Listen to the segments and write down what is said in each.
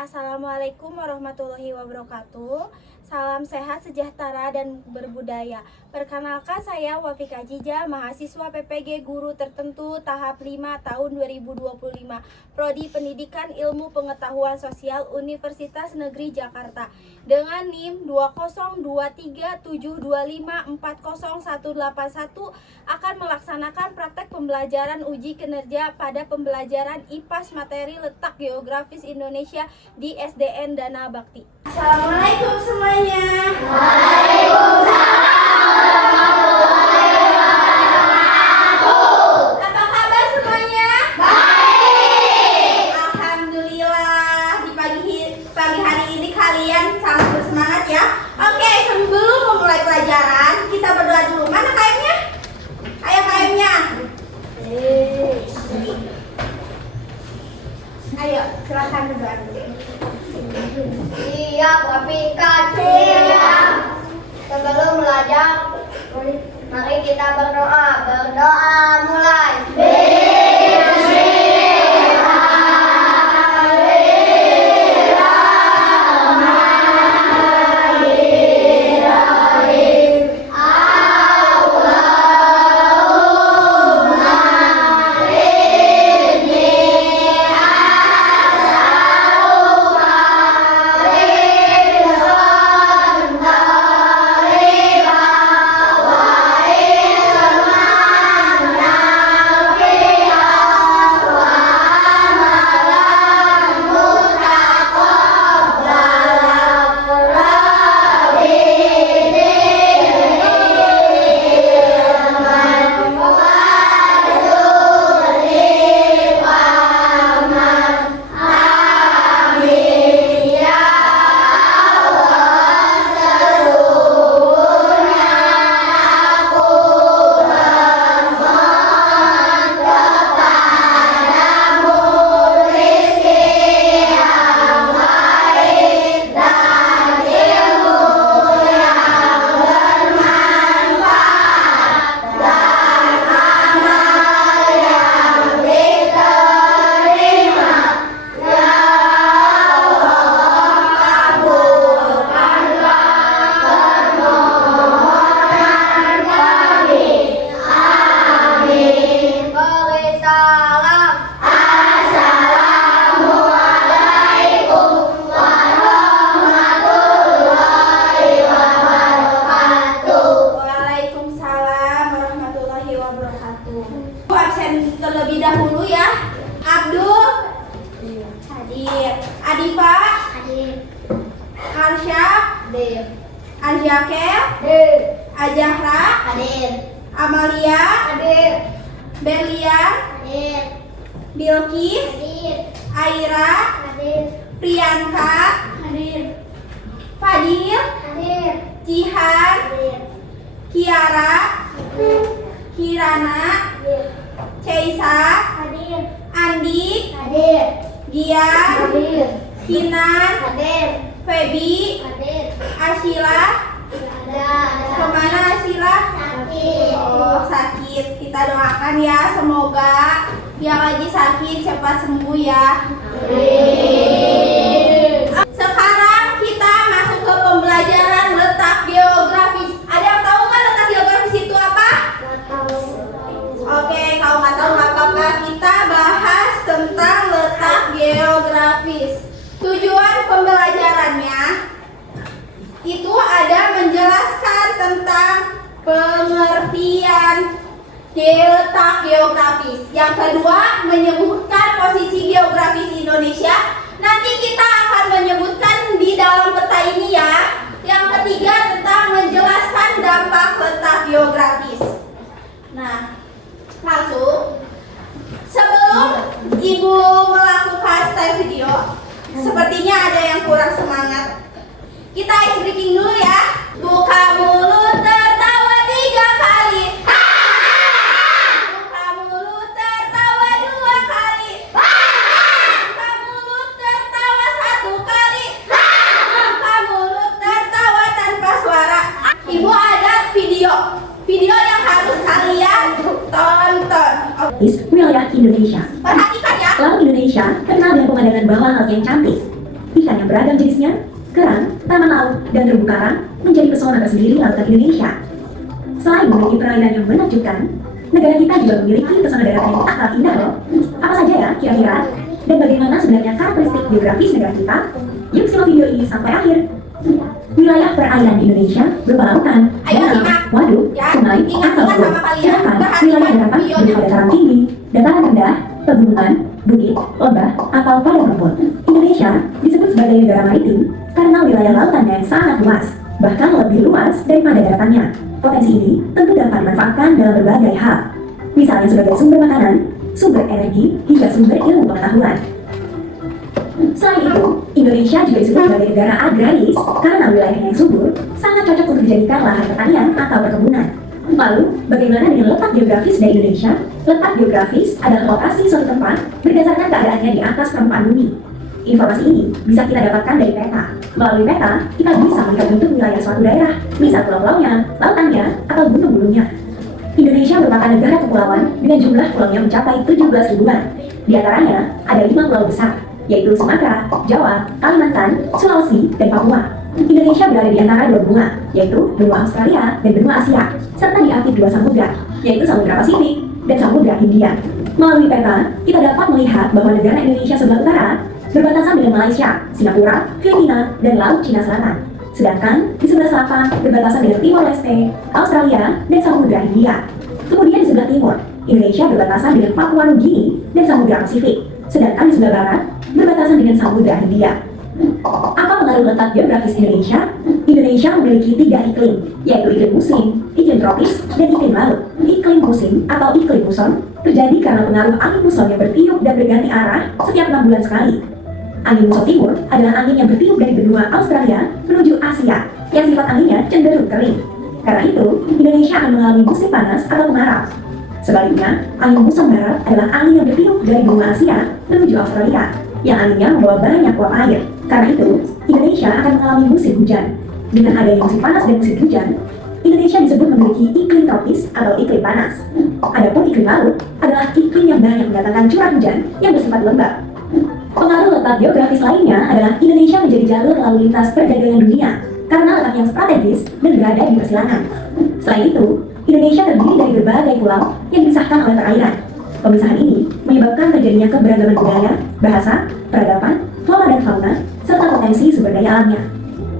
Assalamualaikum warahmatullahi wabarakatuh. Salam sehat, sejahtera, dan berbudaya. Perkenalkan, saya Wafika Jija, mahasiswa PPG Guru Tertentu tahap 5 tahun 2025, Prodi Pendidikan Ilmu Pengetahuan Sosial Universitas Negeri Jakarta, dengan NIM 2023725401181 akan melaksanakan praktek pembelajaran uji kinerja pada pembelajaran IPAS materi letak geografis Indonesia di SDN Dana Bakti. Assalamualaikum semuanya. Apa kabar semuanya? Baik. Alhamdulillah, di pagi hari ini kalian sangat bersemangat ya. Oke, sebelum memulai pelajaran, kita berdoa dulu. Mana kainnya? Ayo kainnya. Ayo, silakan berdoa dulu. Siap, Wafika. Siap. Sebelum belajar, mari kita berdoa. Berdoa mulai. Absen terlebih dahulu ya. Abdul hadir, Adifa Hadir. Arsyaf Hadir. Anjakel Hadir. Ajahra Hadir. Amalia Hadir. Belian Hadir. Bilkis Hadir. Aira Hadir. Priyanka Hadir. Fadil Hadir. Jihan Hadir. Kiara Kirana Hadir. Ceisa Hadir. Andi Hadir. Gian Hadir. Kinan Hadir. Feby Hadir. Asyila. Ada. Kemana Asyila? Sakit. Oh, sakit. Kita doakan ya, semoga yang lagi sakit cepat sembuh ya. Sekarang kita masuk ke pembelajaran letak geografis. Ada yang tahu kan letak geografis itu apa? Oke, kalau nggak tahu nggak apa-apa. Kita bahas tentang letak geografis. Tujuan pembelajarannya itu ada menjelaskan tentang pengertian letak geografis. Yang kedua, menyebutkan posisi geografis Indonesia. Nanti kita akan menyebutkan di dalam peta ini ya. Yang ketiga, tentang menjelaskan dampak letak geografis. Nah, langsung sebelum Ibu melakukan start video, sepertinya ada yang kurang semangat. Kita ice breaking dulu ya. Buka mulut tertawa 3 kali. Buka mulut tertawa 2 kali. Buka mulut tertawa 1 kali. Buka mulut tertawa tanpa suara. Ibu ada video yang harus kalian tonton. Wilayah Indonesia. Perhatikan ya. Laut Indonesia terkenal dengan pemandangan bawah laut yang cantik. ikan yang beragam jenisnya, kerang, taman laut, dan terumbu karang menjadi pesona tersendiri lautan Indonesia. Selain memiliki perairan yang menakjubkan, negara kita juga memiliki pesona daratan yang tak kalah indah loh. Apa saja ya kira-kira? Dan bagaimana sebenarnya karakteristik geografis negara kita? Yuk simak video ini sampai akhir. Wilayah perairan di Indonesia berupa lautan, danau, waduk, sungai, atau laut. Sedangkan wilayah daratan berupa dataran tinggi, dataran rendah, pegunungan, bukit, lembah, atau padang rumput. Indonesia disebut sebagai negara maritim karena wilayah lautannya yang sangat luas, bahkan lebih luas daripada daratannya. Potensi ini tentu dapat dimanfaatkan dalam berbagai hal, misalnya sebagai sumber makanan, sumber energi, hingga sumber ilmu pengetahuan. Selain itu, Indonesia juga disebut sebagai negara agraris karena wilayahnya yang subur, sangat cocok untuk dijadikan lahan pertanian atau perkebunan. Lalu, bagaimana dengan letak geografis dari Indonesia? Letak geografis adalah lokasi suatu tempat berdasarkan keadaannya di atas permukaan bumi. Informasi ini bisa kita dapatkan dari peta. Melalui peta, kita bisa melihat bentuk wilayah suatu daerah, misal pulau-pulaunya, lautannya, atau gunung-gunungnya. Indonesia merupakan negara kepulauan dengan jumlah pulaunya mencapai 17 ribuan. Di antaranya, ada 5 pulau besar, yaitu Sumatera, Jawa, Kalimantan, Sulawesi, dan Papua. Indonesia berada di antara dua benua, yaitu benua Australia dan benua Asia, serta diapit dua samudra, yaitu Samudra Pasifik dan Samudra Hindia. Melalui peta, kita dapat melihat bahwa negara Indonesia sebelah utara berbatasan dengan Malaysia, Singapura, Filipina, dan Laut Cina Selatan. Sedangkan di sebelah selatan berbatasan dengan Timor Leste, Australia, dan Samudra Hindia. Kemudian di sebelah timur, Indonesia berbatasan dengan Papua Nugini dan Samudra Pasifik. Sedangkan di sebelah barat berbatasan dengan Samudra Hindia. Apa pengaruh letak geografis Indonesia? Indonesia memiliki 3 iklim, yaitu iklim musim, iklim tropis, dan iklim laut. Iklim musim atau iklim muson terjadi karena pengaruh angin muson yang bertiup dan berganti arah setiap 6 bulan sekali. Angin muson timur adalah angin yang bertiup dari benua Australia menuju Asia, yang sifat anginnya cenderung kering. Karena itu, Indonesia akan mengalami musim panas atau kemarau. Sebaliknya, angin muson barat adalah angin yang bertiup dari benua Asia menuju Australia, yang anginnya membawa banyak uap air. Karena itu, Indonesia akan mengalami musim hujan. Dengan adanya musim panas dan musim hujan, Indonesia disebut memiliki iklim tropis atau iklim panas. Adapun iklim laut adalah iklim yang banyak mendatangkan curah hujan yang bersifat lembab. Pengaruh letak geografis lainnya adalah Indonesia menjadi jalur lalu lintas perdagangan dunia karena letak yang strategis dan berada di persilangan. Selain itu, Indonesia terdiri dari berbagai pulau yang dipisahkan oleh perairan. Pemisahan ini menyebabkan terjadinya keberagaman budaya, bahasa, peradaban, flora dan fauna, serta potensi sumber daya alamnya.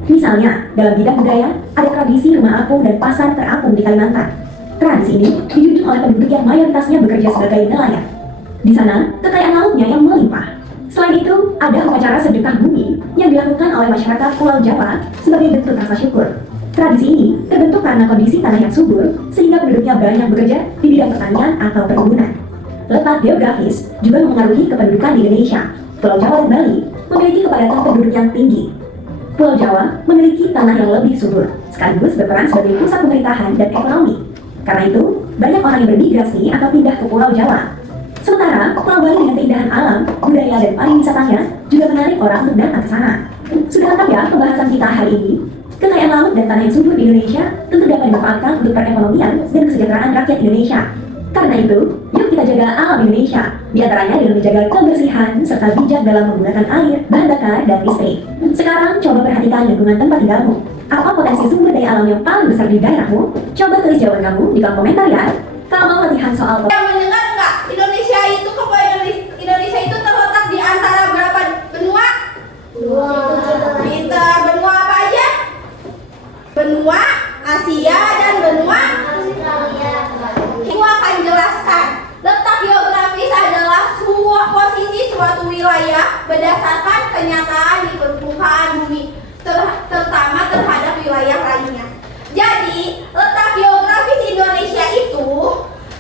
Misalnya, dalam bidang budaya, ada tradisi rumah apung dan pasar terapung di Kalimantan. Tradisi ini dijunjung oleh penduduk yang mayoritasnya bekerja sebagai nelayan. Di sana, kekayaan lautnya yang melimpah. Selain itu, ada upacara sedekah bumi yang dilakukan oleh masyarakat Pulau Jawa sebagai bentuk rasa syukur. Tradisi ini terbentuk karena kondisi tanah yang subur, sehingga penduduknya banyak bekerja di bidang pertanian atau perkebunan. Letak geografis juga mempengaruhi kependudukan di Indonesia. Pulau Jawa dan Bali memiliki kepadatan penduduk yang tinggi. Pulau Jawa memiliki tanah yang lebih subur, sekaligus berperan sebagai pusat pemerintahan dan ekonomi. Karena itu, banyak orang yang bermigrasi atau pindah ke Pulau Jawa. Sementara, Pulau Bali dengan keindahan alam, budaya, dan pariwisatanya juga menarik orang untuk datang ke sana. Sudah lengkap ya pembahasan kita hari ini? Kekayaan laut dan tanah yang subur di Indonesia tentu dapat dimanfaatkan untuk perekonomian dan kesejahteraan rakyat Indonesia. Karena itu, yuk kita jaga alam Indonesia, di antaranya dengan menjaga kebersihan serta bijak dalam menggunakan air, bahan bakar, dan listrik. Sekarang, coba perhatikan lingkungan tempat tinggalmu. Apa potensi sumber daya alam yang paling besar di daerahmu? Coba tulis jawaban kamu di kolom komentar ya. Kalau mau latihan soal Yang mendengar nggak? Indonesia itu terletak di antara berapa benua? Pinter. Benua apa aja? Benua Asia dan benua Australia. Aku akan jelaskan. Letak geografis adalah posisi suatu wilayah berdasarkan kenyataan di permukaan bumi, terutama terhadap wilayah lainnya. Jadi, letak geografis Indonesia itu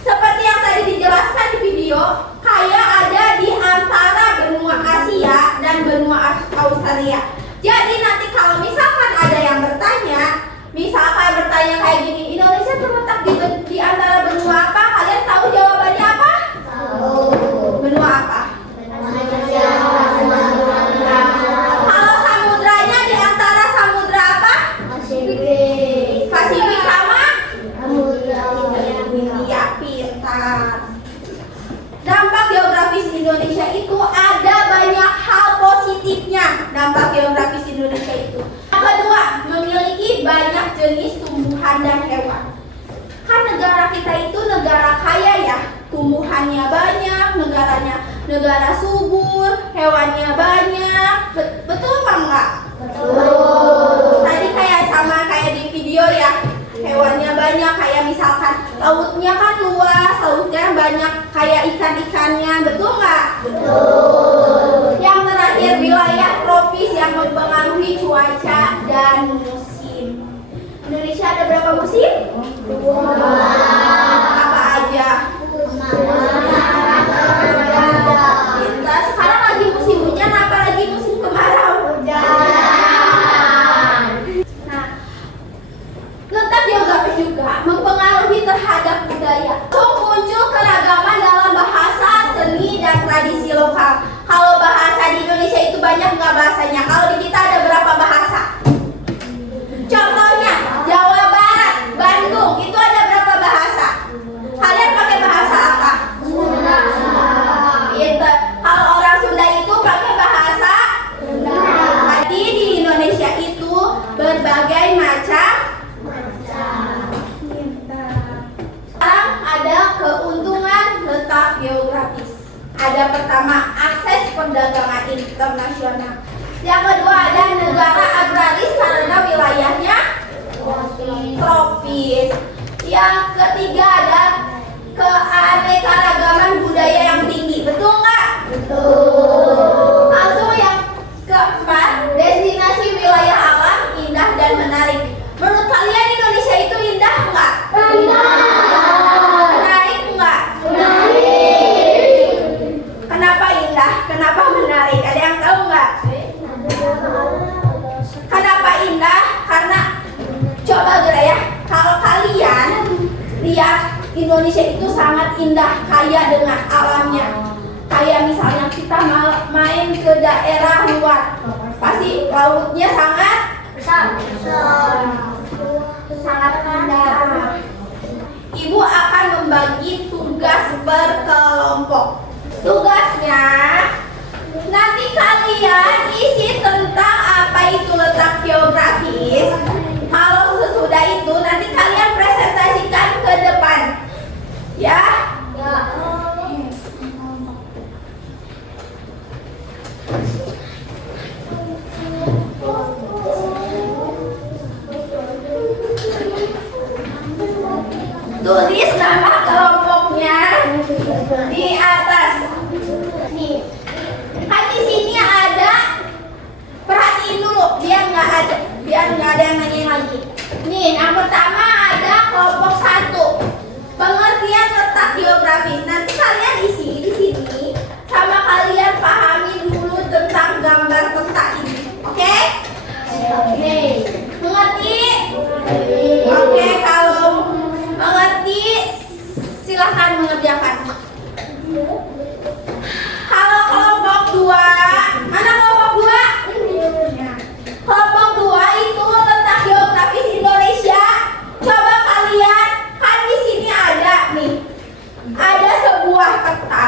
seperti yang tadi dijelaskan di video, kayak ada di antara benua Asia dan benua Australia. Jadi nanti kalau misalkan ada yang bertanya, misalkan bertanya kayak gini, Indonesia terletak di antara benua apa? Kalian tahu jawabannya apa? Tahu. Benua apa? Malaysia. Kalau samudranya di antara samudra apa? Pasifik. Pasifik sama? Samudra Iya, pintar. Dampak geografis Indonesia itu ada banyak hal positifnya. Dampak tumbuhannya banyak, negara subur, hewannya banyak. Betul apa enggak? Betul. Tadi kayak di video ya, hewannya banyak, kayak misalkan lautnya kan luas, lautnya banyak, kayak ikan-ikannya. Betul nggak? Betul. Yang terakhir, wilayah tropis yang mempengaruhi cuaca dan musim. Indonesia ada berapa musim? Apa aja? Kita sekarang lagi musim hujan, apa lagi musim kemarau? Nah, letak geografis juga mempengaruhi terhadap budaya. Muncul keragaman dalam bahasa, seni, dan tradisi lokal. Kalau bahasa di Indonesia itu banyak nggak bahasanya? Kalau di kita ada berapa bahasa? Contohnya, Jawa Barat, Bandung, itu ada berapa bahasa? Kalian pakai bahasa apa? Pinter. Kalau orang Sunda itu pakai bahasa Sunda. Jadi di Indonesia itu berbagai macam. Sekarang ada keuntungan letak geografis. Ada pertama, akses perdagangan internasional. Yang kedua, ada negara agraris karena wilayahnya tropis. Yang ketiga, ada keanekaragaman budaya yang tinggi. Betul nggak? Betul. Langsung yang keempat, destinasi wilayah alam indah dan menarik. Menurut kalian Indonesia itu indah nggak? Menarik nggak? Kenapa indah? Kenapa menarik? Ada yang tahu nggak? Kenapa indah? Karena coba gerak ya, kalau kalian lihat Indonesia itu sangat indah, kaya dengan alamnya. Kayak misalnya kita main ke daerah luar, pasti lautnya sangat indah. Ibu akan membagi tugas per kelompok. Tugasnya, nanti kalian isi tentang apa itu letak geografis. Kalau sesudah itu nanti kalian presentasikan ke depan. Ya? Tulis nama kelompoknya di atas. Nih. Kan di sini ada, perhatiin dulu biar nggak ada yang nanyain lagi. Nih, yang pertama ada kelompok 1. Pengertian letak geografis. Nanti kalian isi di sini sama kalian pahami dulu tentang gambar peta ini. Oke? Oke. Mengerti? Oke, kalau mengerti silahkan mengerjakan. Kalau kelompok 2, mana kelompok 2? Kelompok 2 itu letak geografis Indonesia. Coba kalian, kan di sini ada nih, ada sebuah peta.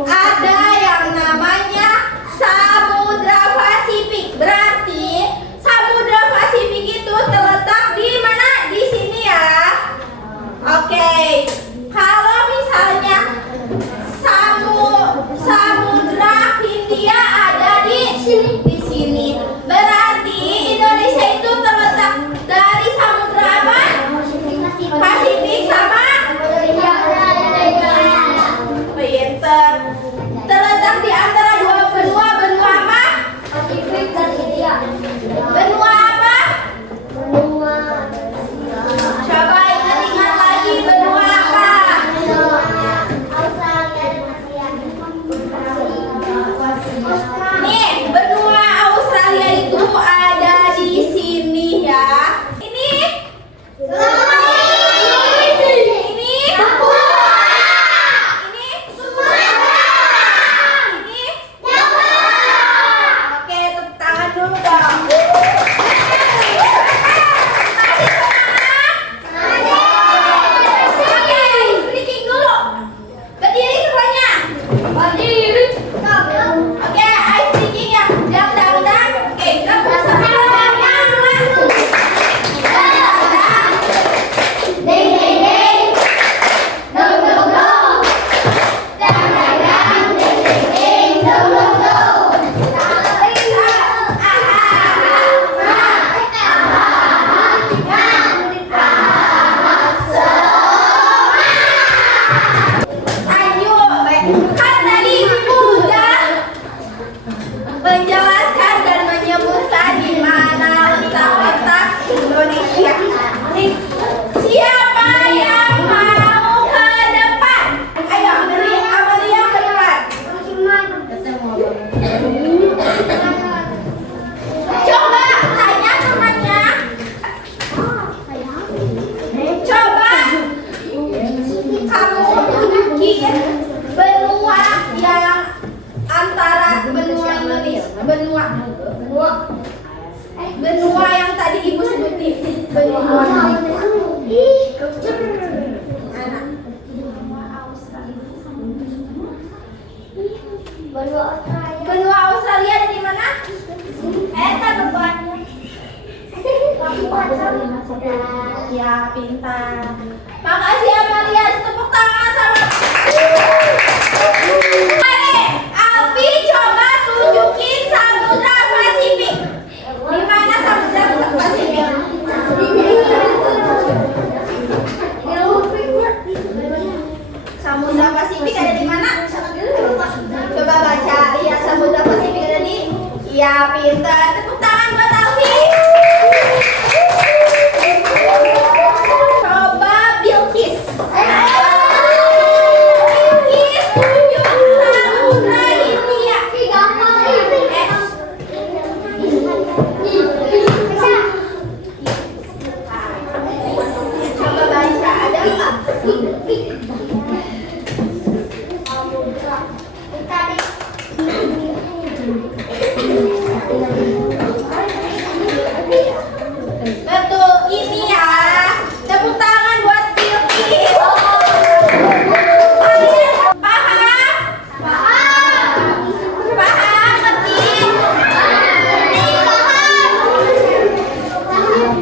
ada yang namanya Samudra Pasifik. Berarti Samudra Pasifik itu terletak di mana? Di sini ya. Oke. Kalau misalnya Samudra Hindia ada di sini. Berarti Indonesia itu terletak dari samudra apa? Pasifik sama Pinter. Terletak di antara dua benua. Benua apa? Benua apa? Coba ingat-ingat lagi, benua apa? Nih, benua Australia itu ada di sini ya. Ini oke, tepuk tangan dulu dong. Oke, breaking dulu. Berdiri semuanya. Berdiri. Oke, ice breaking ya. Dang. Tepuk semuanya. Ayo, kan tadi udah menjelaskan dan menyebutkan di mana letak Indonesia. Siapa yang mau ke depan? Ayo, Amelia ke depan. Coba tanya temannya. Coba kamu tunjukin benua yang antara benua Indonesia, benua yang tadi ibu sebutin. Benua benua Australia ada di mana? Ya, pintar. Makasih Amalia, tepuk tangan sama. Alfi, coba tunjukin Samudra Pasifik. Di mana Samudra Pasifik? Samudra Pasifik ada di mana? Coba baca. Iya, Samudra Pasifik ada di. Iya, pintar. Tepuk tangan buat Alfi. Coba Bilkis. Bilkis tunjuk Samudra Hindia. Coba baca, ada nggak? Betul, ini ya. Tepuk tangan buat Bilkis. Paham? Paham, ngerti?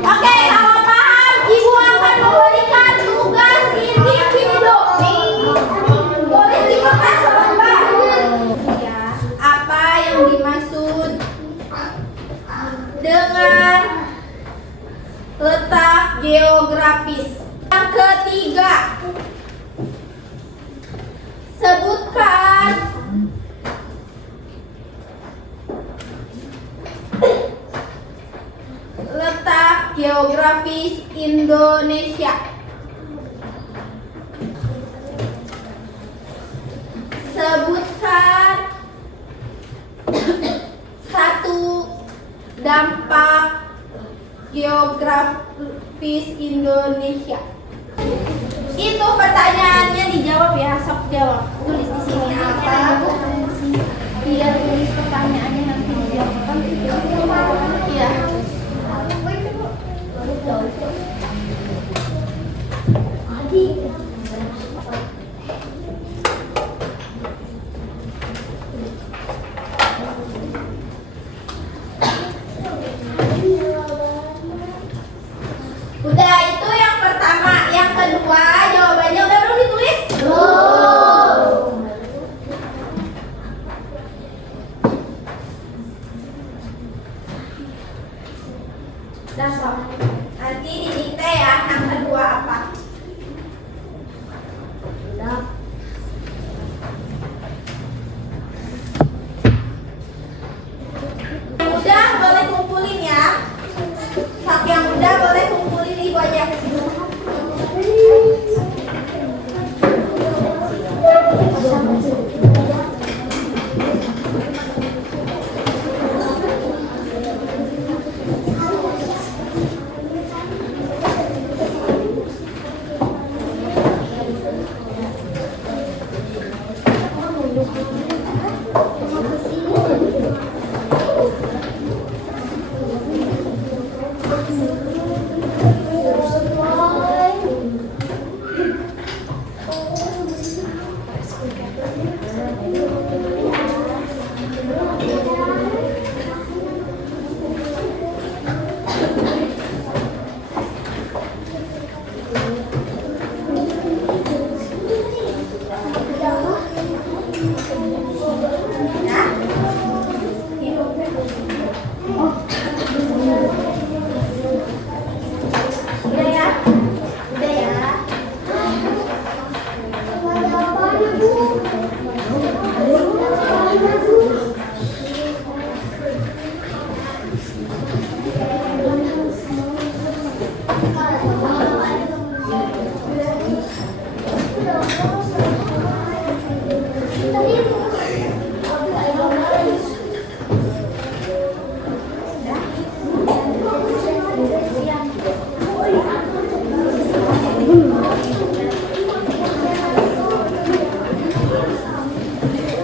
Oke, kalau paham, ibu akan memberikan tugas individu. Boleh di kertas sama Mbak? Ya, apa yang dimaksud dengan letak geografis? Yang ketiga, sebutkan letak geografis Indonesia. Sebutkan satu dampak geografis Indonesia. Itu pertanyaannya dijawab ya, sok jawab. Tulis di sini apa? Iya, tulis pertanyaannya nanti dijawab. Iya. Udah sok. Nanti didikte ya yang kedua apa. Udah. Yang udah boleh kumpulin ya. Sak yang udah boleh kumpulin ibu aja. Udah ya? Udah ya?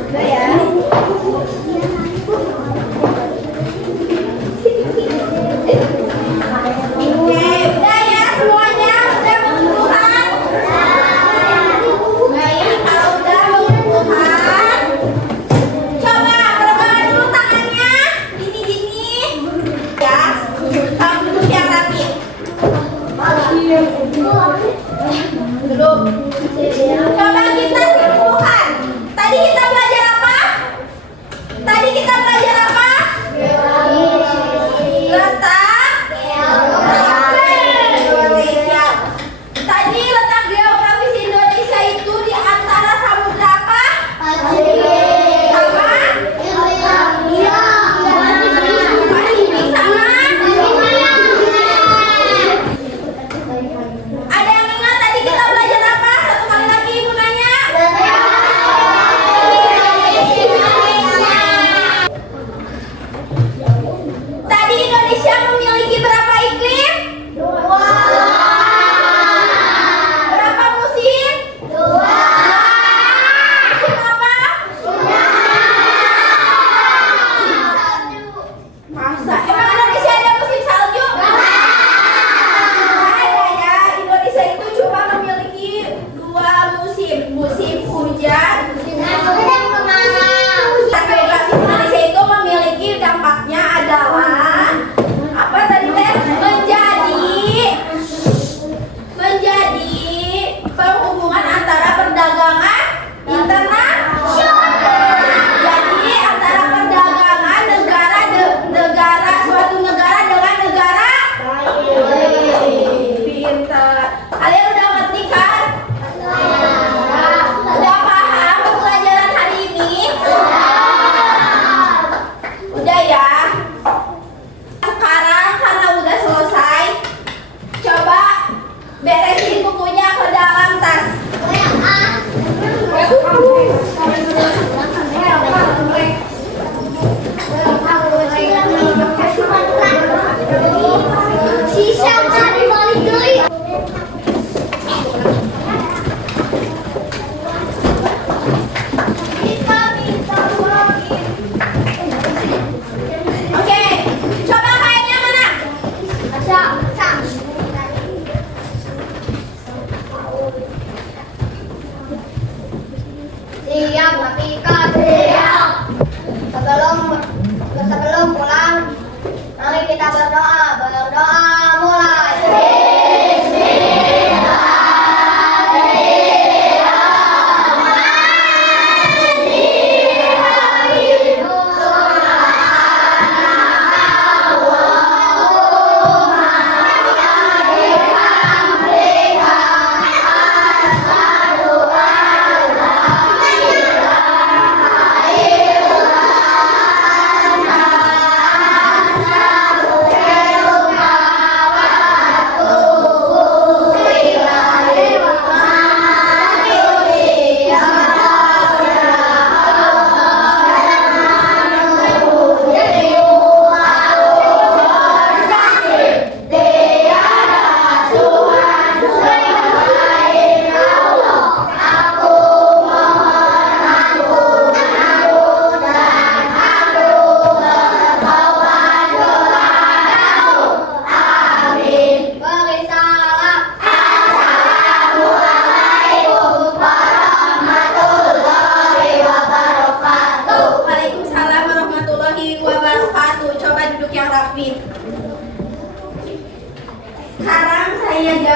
Udah ya? Oke, udah ya semuanya? Udah mengumpulkan? Baik, kalau udah mengumpulkan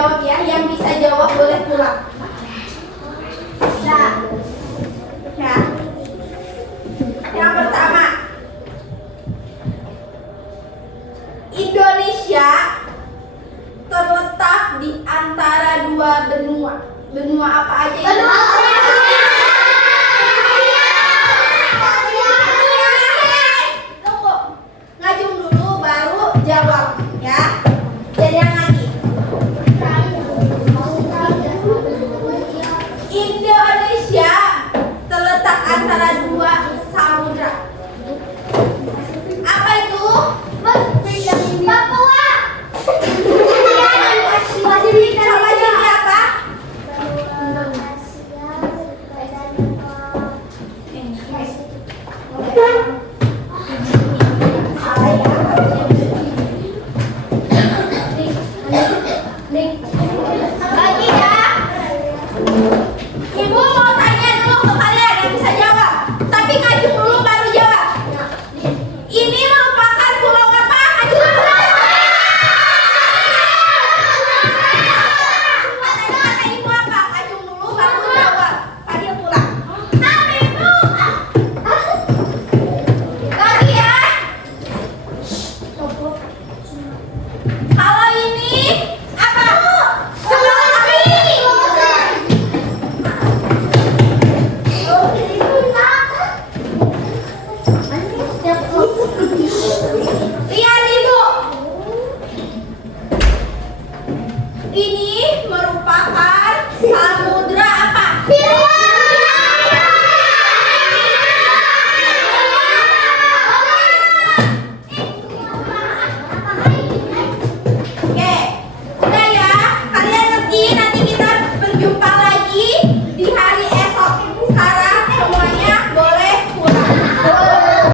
jawab ya. Yang bisa jawab boleh pulang.